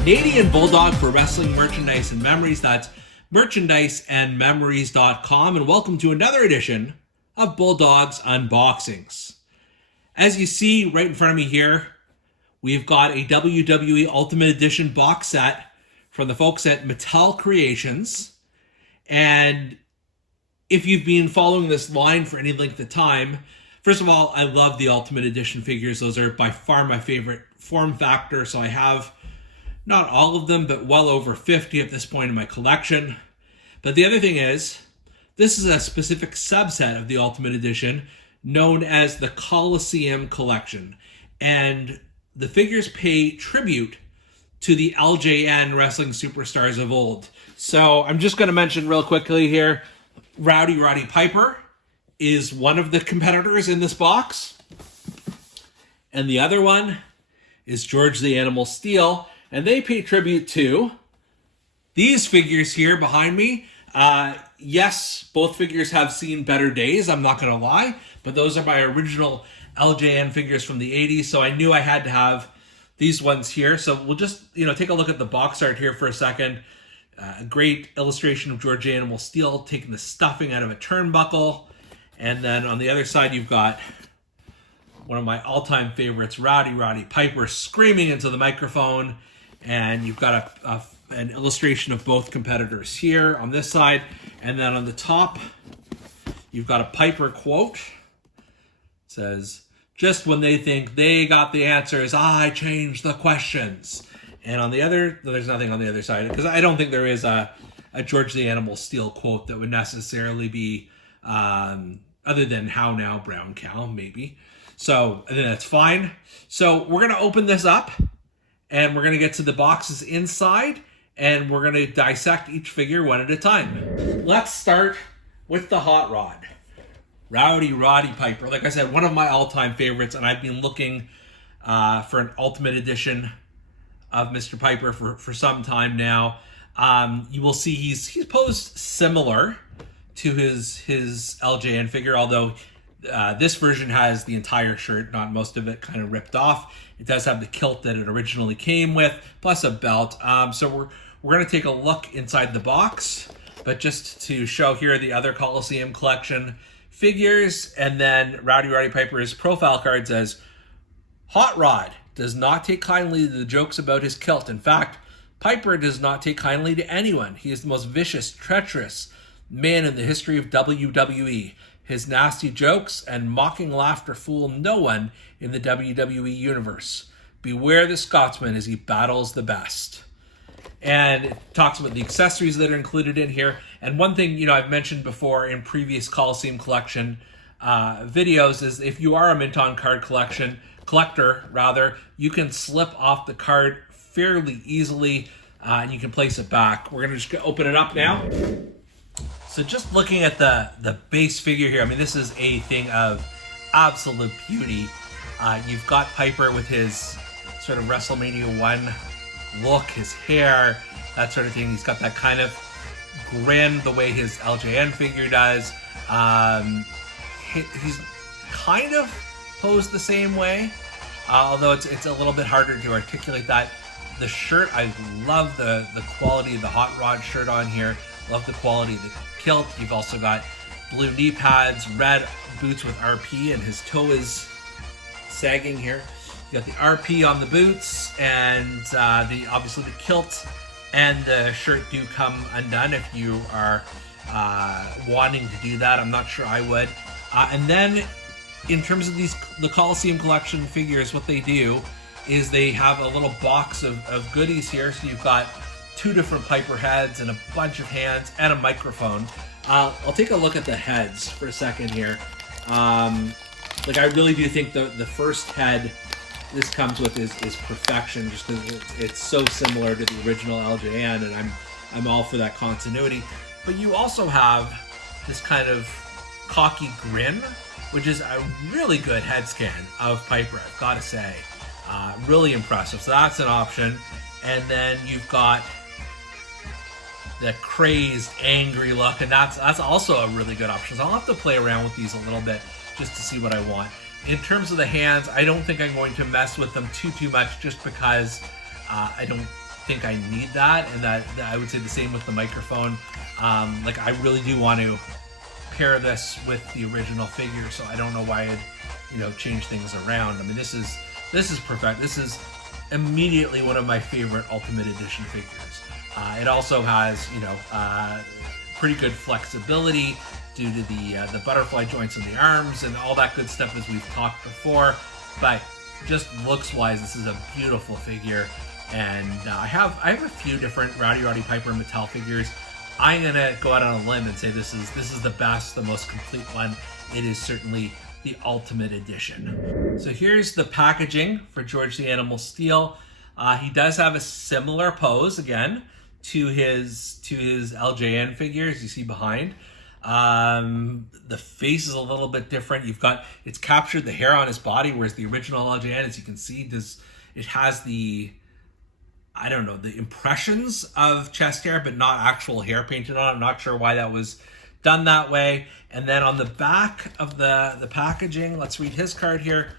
Canadian Bulldog for wrestling merchandise and memories. That's merchandiseandmemories.com, and welcome to another edition of Bulldog's Unboxings. As you see right in front of me here, we've got a WWE Ultimate Edition box set from the folks at Mattel Creations. And if you've been following this line for any length of time, first of all, I love the Ultimate Edition figures. Those are by far my favorite form factor. So I have not all of them, but well over 50 at this point in my collection. But the other thing is, this is a specific subset of the Ultimate Edition known as the Coliseum collection. And the figures pay tribute to the LJN wrestling superstars of old. So I'm just going to mention real quickly here, Rowdy Roddy Piper is one of the competitors in this box. And the other one is George the Animal Steele. And they pay tribute to these figures here behind me. Yes, both figures have seen better days, I'm not going to lie. But those are my original LJN figures from the 80s. So I knew I had to have these ones here. So we'll just, take a look at the box art here for a second. A great illustration of George the Animal Steele taking the stuffing out of a turnbuckle. And then on the other side, you've got one of my all-time favorites, Rowdy Roddy Piper, screaming into the microphone. And you've got an illustration of both competitors here on this side. And then on the top, you've got a Piper quote. It says, "Just when they think they got the answers, I change the questions." And on the other, there's nothing on the other side, because I don't think there is a George the Animal Steele quote that would necessarily be, other than "How now, brown cow," maybe. So I think that's fine. So we're going to open this up. And we're going to get to the boxes inside, and we're going to dissect each figure one at a time. Let's start with the Hot Rod. Rowdy Roddy Piper. Like I said, one of my all-time favorites, and I've been looking for an Ultimate Edition of Mr. Piper for some time now. You will see he's posed similar to his LJN figure, although this version has the entire shirt, not most of it, kind of ripped off. It does have the kilt that it originally came with, plus a belt. So we're going to take a look inside the box, but just to show here the other Coliseum collection figures, and then Rowdy Roddy Piper's profile card says, "Hot Rod does not take kindly to the jokes about his kilt. In fact, Piper does not take kindly to anyone. He is the most vicious, treacherous man in the history of WWE. His nasty jokes and mocking laughter fool no one in the WWE universe. Beware the Scotsman as he battles the best." And it talks about the accessories that are included in here. And one thing, I've mentioned before in previous Coliseum collection videos is if you are a Mint-On card collector, you can slip off the card fairly easily and you can place it back. We're going to just open it up now. So just looking at the base figure here, this is a thing of absolute beauty. You've got Piper with his sort of WrestleMania 1 look, his hair, that sort of thing. He's got that kind of grin the way his LJN figure does. He's kind of posed the same way, although it's a little bit harder to articulate that. The shirt, I love the quality of the Hot Rod shirt on here. Love the quality of the kilt. You've also got blue knee pads, red boots with RP, and his toe is sagging here. You got the RP on the boots, and obviously the kilt and the shirt do come undone if you are wanting to do that. I'm not sure I would. And then in terms of the Coliseum collection figures, what they do is they have a little box of goodies here. So you've got 2 different Piper heads and a bunch of hands and a microphone. I'll take a look at the heads for a second here. I really do think the first head this comes with is perfection, just because it's so similar to the original LJN, and I'm all for that continuity. But you also have this kind of cocky grin, which is a really good head scan of Piper, I've got to say. Really impressive. So that's an option. And then you've got the crazed, angry look, and that's also a really good option. So I'll have to play around with these a little bit just to see what I want. In terms of the hands, I don't think I'm going to mess with them too much, just because I don't think I need that, and that I would say the same with the microphone. Like I really do want to pair this with the original figure, so I don't know why I'd, you know, change things around. I mean, this is perfect. This is immediately one of my favorite Ultimate Edition figures. It also has, you know, pretty good flexibility due to the butterfly joints in the arms and all that good stuff as we've talked before. But just looks wise, this is a beautiful figure. And I have a few different Rowdy Roddy Piper Mattel figures. I'm gonna go out on a limb and say this is the best, the most complete one. It is certainly the Ultimate Edition. So here's the packaging for George the Animal Steele. He does have a similar pose again to his LJN figures you see behind. The face is a little bit different. It's captured the hair on his body, whereas the original LJN, as you can see, it has the, I don't know, the impressions of chest hair, but not actual hair painted on it. I'm not sure why that was done that way. And then on the back of the packaging, let's read his card here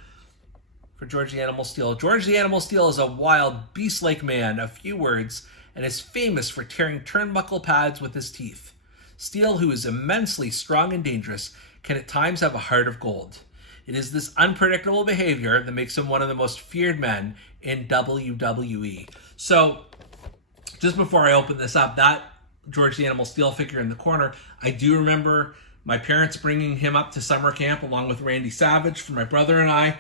for George the Animal Steele. George the Animal Steele is a wild, beast-like man of few words and is famous for tearing turnbuckle pads with his teeth. Steele, who is immensely strong and dangerous, can at times have a heart of gold. It is this unpredictable behavior that makes him one of the most feared men in WWE. So, just before I open this up, that George the Animal Steele figure in the corner, I do remember my parents bringing him up to summer camp along with Randy Savage for my brother and I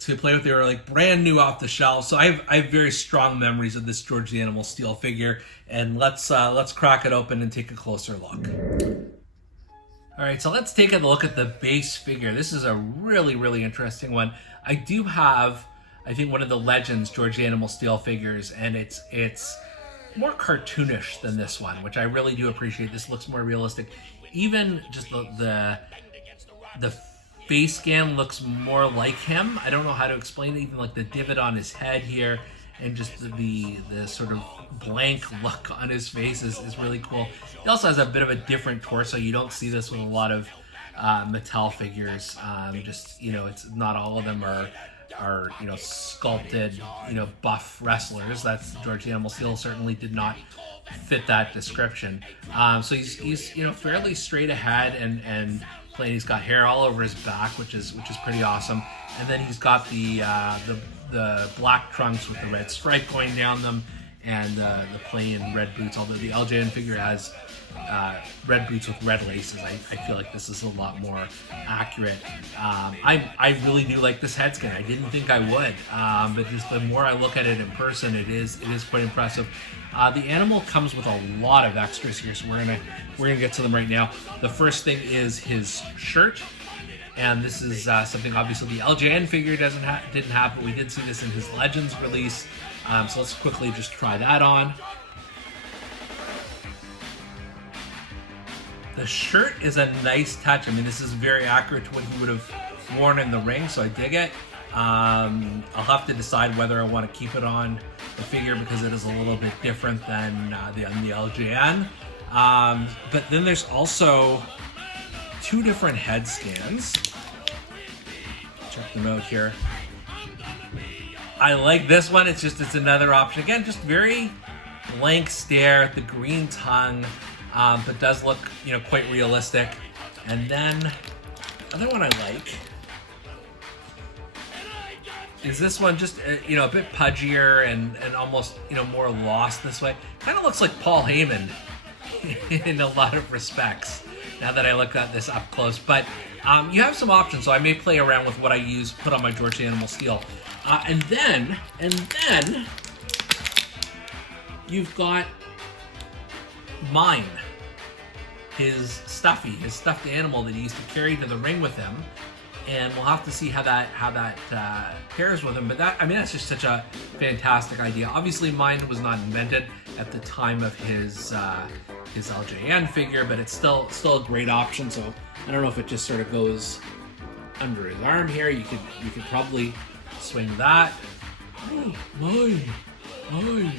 to play with. They were like brand new off the shelf. So I have very strong memories of this George the Animal Steele figure. And let's crack it open and take a closer look. All right, so let's take a look at the base figure. This is a really, really interesting one. I do have, I think, one of the Legends George the Animal Steele figures, and it's more cartoonish than this one, which I really do appreciate. This looks more realistic. Even just the face scan looks more like him. I don't know how to explain it. Even like the divot on his head here, and just the sort of blank look on his face is really cool. He also has a bit of a different torso. You don't see this with a lot of Mattel figures. Just, you know, it's not all of them are you know, sculpted, you know, buff wrestlers. That's George the Animal Steele certainly did not fit that description. So he's you know, fairly straight ahead and plain. He's got hair all over his back, which is pretty awesome. And then he's got the black trunks with the red stripe going down them, and the plain red boots. Although the LJN figure has red boots with red laces, I feel like this is a lot more accurate. I really do like this head scan. I didn't think I would, but just the more I look at it in person, it is quite impressive. The animal comes with a lot of extras here, so we're gonna get to them right now. The first thing is his shirt, and this is something obviously the LJN figure didn't have, but we did see this in his Legends release. So let's quickly just try that on. The shirt is a nice touch. I mean, this is very accurate to what he would have worn in the ring, so I dig it. I'll have to decide whether I want to keep it on the figure because it is a little bit different than the LJN. But then there's also two different head scans. Check them out here. I like this one. It's another option. Again, just very blank stare, the green tongue, but does look, you know, quite realistic. And then the other one I like is this one, just you know, a bit pudgier and almost, you know, more lost this way. Kind of looks like Paul Heyman in a lot of respects, now that I look at this up close. But you have some options, so I may play around with what I put on my George the Animal Steele. And then you've got Mine, his stuffed animal that he used to carry to the ring with him, and we'll have to see how that pairs with him. But that's just such a fantastic idea. Obviously, Mine was not invented at the time of his LJN figure, but it's still a great option. So I don't know if it just sort of goes under his arm here. You could probably swing that. Oh, Mine.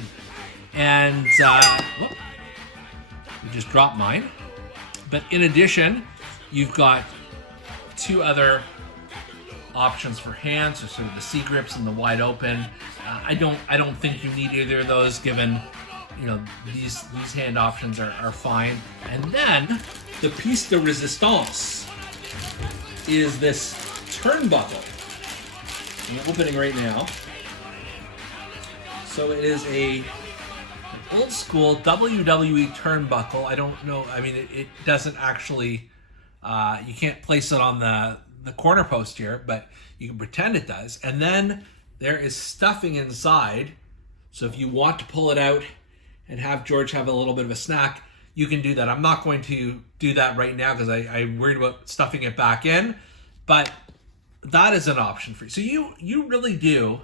And we just dropped Mine. But in addition, you've got two other options for hands, so sort of the C grips and the wide open. I don't think you need either of those, given these hand options are fine. And then the piece de resistance is this turnbuckle. I'm opening right now. So it is an old school WWE turnbuckle. I don't know. I mean, it doesn't actually. You can't place it on the corner post here, but you can pretend it does. And then there is stuffing inside. So if you want to pull it out and have George have a little bit of a snack, you can do that. I'm not going to do that right now because I'm worried about stuffing it back in, but that is an option for you. So you really do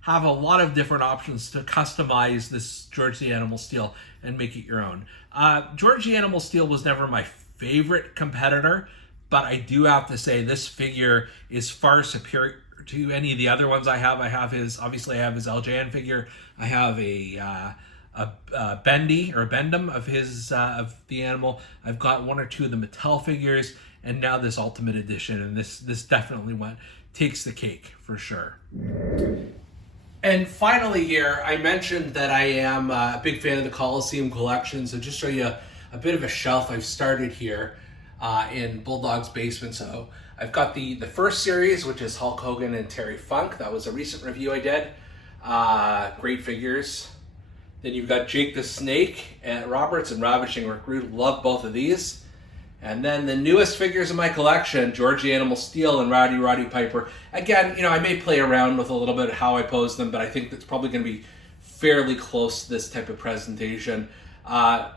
have a lot of different options to customize this George the Animal Steele and make it your own. George the Animal Steele was never my favorite competitor, but I do have to say this figure is far superior to any of the other ones I have. I have his LJN figure. I have a bendy or bendum of his of the animal. I've got one or two of the Mattel figures, and now this Ultimate Edition, and this definitely takes the cake for sure. And finally here, I mentioned that I am a big fan of the Coliseum collection, so just show you a bit of a shelf I've started here in Bulldog's basement. So I've got the first series, which is Hulk Hogan and Terry Funk. That was a recent review I did. Great figures. Then you've got Jake the Snake and Roberts and Ravishing Rick Rude. Love both of these. And then the newest figures in my collection, George the Animal Steele and Rowdy Roddy Piper. Again, I may play around with a little bit of how I pose them, but I think that's probably going to be fairly close to this type of presentation. I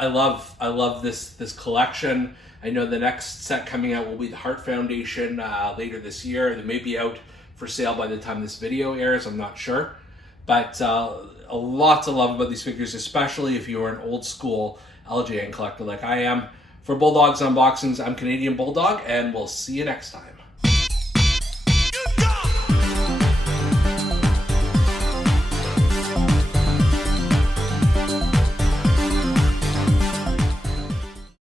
love this collection. I know the next set coming out will be the Heart Foundation later this year. They may be out for sale by the time this video airs. I'm not sure. But a lot to love about these figures, especially if you are an old school LJN collector like I am. For Bulldog's Unboxings, I'm Canadian Bulldog, and we'll see you next time.